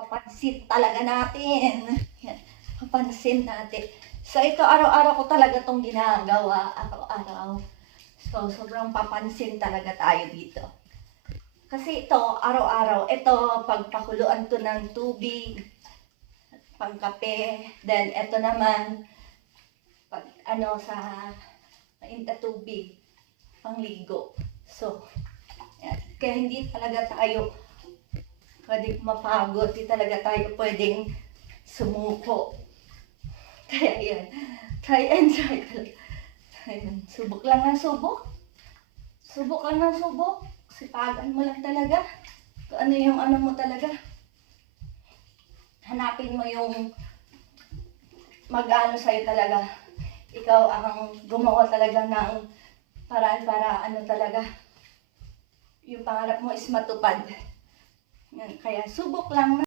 Papansin talaga natin. Yan, papansin natin. So, ito araw-araw ko talaga itong ginagawa. Araw-araw. So, sobrang papansin talaga tayo dito. Kasi ito, araw-araw, ito, pagpakuluan to ng tubig, pangkape, then ito naman, pag sa mainit tubig, pangligo. So, yan. Kaya hindi talaga tayo pwedeng mapagod, hindi talaga tayo pwedeng sumuko. Kaya yan, try and try. Ayun, subok lang ng subok. Subok lang ng subok. Sipagan mo lang talaga. Kung ano yung mo talaga. Hanapin mo yung mag-ano sa'yo talaga. Ikaw ang gumawa talaga ng paraan para talaga. Yung pangarap mo is matupad. Yan, kaya subok lang.